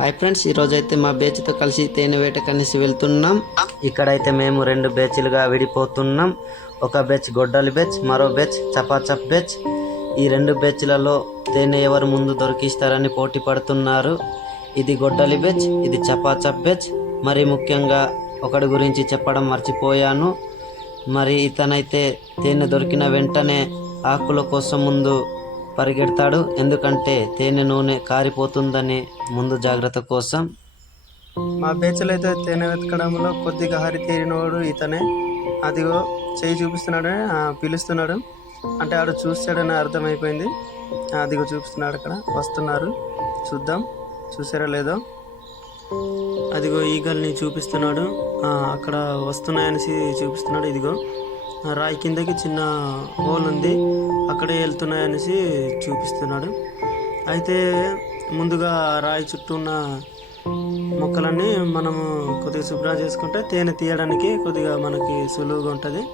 Hi friends, ఈరోజైతే మా బ్యాచ్తో కలిసి తేనె వేటకనేసి వెళ్తున్నాం. ఇక్కడైతే మేము 2 బ్యాచ్లుగా విడిపోతున్నాం. ఒక బ్యాచ్ గొడ్డలి బ్యాచ్, మరో బ్యాచ్ చపాచప్ బ్యాచ్. ఈ 2 బ్యాచ్లలో తేనె ఎవరు ముందు దొరికిస్తారని పోటీ పడుతున్నారు. ఇది గొడ్డలి బ్యాచ్, ఇది చపాచప్ బ్యాచ్. మరి ముఖ్యంగా ఒకటి గురించి చెప్పడం మర్చిపోయాను. మరి ఇతనైతే తేనె దొరికిన వెంటనే ఆకుల కోసం ముందు పరిగెడతాడు. ఎందుకంటే తేనె నూనె కారిపోతుందని ముందు జాగ్రత్త కోసం. మా బేచలు అయితే తేనె వెతకడంలో కొద్దిగా హరితేరినోడు ఇతనే. అదిగో చేయి చూపిస్తున్నాడు, పిలుస్తున్నాడు. అంటే ఆడు చూస్తాడని అర్థమైపోయింది. అదిగో చూపిస్తున్నాడు, అక్కడ వస్తున్నారు, చూద్దాం చూసారా లేదో. అదిగో ఈగల్ని చూపిస్తున్నాడు, అక్కడ వస్తున్నాయనేసి చూపిస్తున్నాడు. ఇదిగో రాయి కిందకి చిన్న హోల్ ఉంది, అక్కడే వెళ్తున్నాయనేసి చూపిస్తున్నాడు. అయితే ముందుగా రాయి చుట్టూ ఉన్న మొక్కలన్నీ మనము కొద్దిగా శుభ్రం చేసుకుంటే తేనె తీయడానికి కొద్దిగా మనకి సులువుగా ఉంటుంది.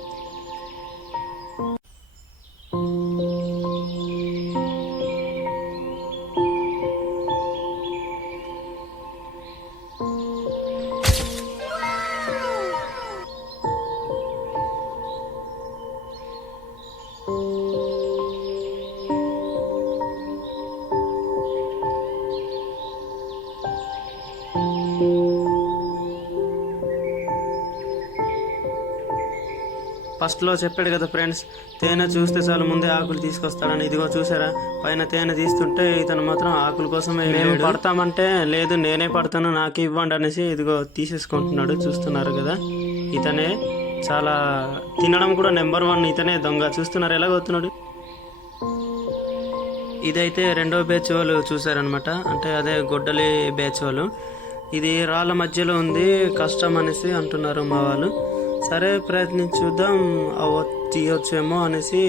ఫస్ట్లో చెప్పాడు కదా ఫ్రెండ్స్, తేనె చూస్తే చాలు ముందే ఆకులు తీసుకొస్తాడని. ఇదిగో చూసారా, పైన తేనె తీస్తుంటే ఇతను మాత్రం ఆకుల కోసమే మేము పడతామంటే లేదు నేనే పడతాను నాకు ఇవ్వండి అనేసి ఇదిగో తీసేసుకుంటున్నాడు. చూస్తున్నారు కదా, ఇతనే చాలా తినడం కూడా నెంబర్ 1 ఇతనే దొంగ. చూస్తున్నారు ఎలా పోతున్నాడు. ఇదైతే 2వ బ్యాచ్ వాళ్ళు చూసారనమాట, అంటే అదే గొడ్డలి బ్యాచ్ వాళ్ళు. ఇది రాళ్ళ మధ్యలో ఉంది, కష్టం అనేసి అంటున్నారు మా వాళ్ళు. సరే ప్రయత్నించి చూద్దాం, తీయొచ్చేమో అనేసి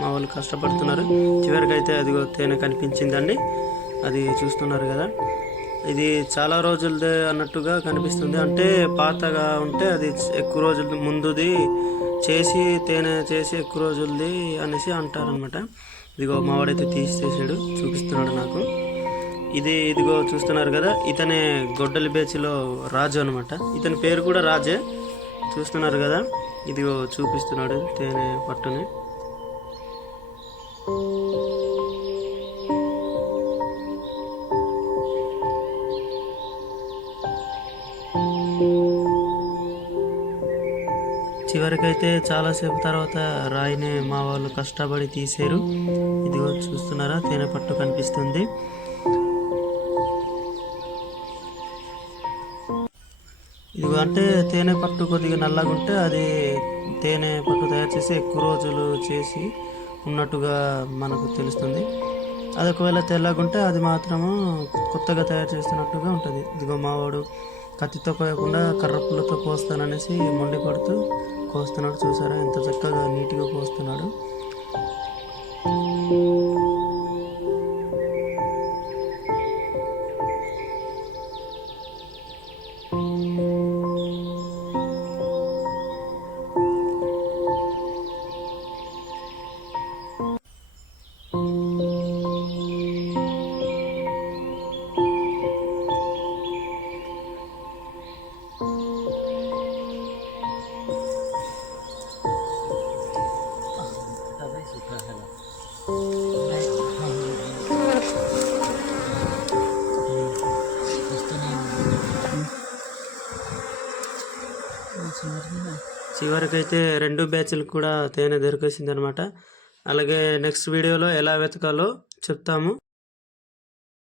మా వాళ్ళు కష్టపడుతున్నారు. చివరికి అయితే అదిగో తేనె కనిపించిందండి. అది చూస్తున్నారు కదా, ఇది చాలా రోజులదే అన్నట్టుగా కనిపిస్తుంది. అంటే పాతగా ఉంటే అది ఎక్కువ రోజుల ముందుది చేసి తేనె చేసి ఎక్కువ రోజులది అనేసి అంటారనమాట. ఇదిగో మావాడైతే తీసేసాడు, చూపిస్తున్నాడు నాకు. ఇదిగో చూస్తున్నారు కదా, ఇతనే గొడ్డలి బేచిలో రాజు అనమాట. ఇతని పేరు కూడా రాజే. చూస్తున్నారు కదా, ఇదిగో చూపిస్తున్నాడు తేనె పట్టుని. చివరికైతే చాలాసేపు తర్వాత రాయిని మా వాళ్ళు కష్టపడి తీసారు. ఇదిగో చూస్తున్నారా, తేనె పట్టు కనిపిస్తుంది. ఇదిగో అంటే తేనె పట్టు కొద్దిగా నల్లగా ఉంటే అది తేనె పట్టు తయారు చేసి ఎక్కువ రోజులు చేసి ఉన్నట్టుగా మనకు తెలుస్తుంది. అది ఒకవేళ తెల్లగుంటే అది మాత్రము కొత్తగా తయారు చేస్తున్నట్టుగా ఉంటుంది. ఇదిగో మావాడు కత్తితో కోయకుండా కర్రపుల్లతో కోస్తాననేసి మొండి పడుతూ కోస్తున్నాడు. చూసారా ఎంత చక్కగా నీట్గా కోస్తున్నాడు. చివరికైతే 2 బ్యాచ్లు కూడా తేనె దొరికేసింది అనమాట. అలాగే నెక్స్ట్ వీడియోలో ఎలా వెతకాలో చెప్తాము.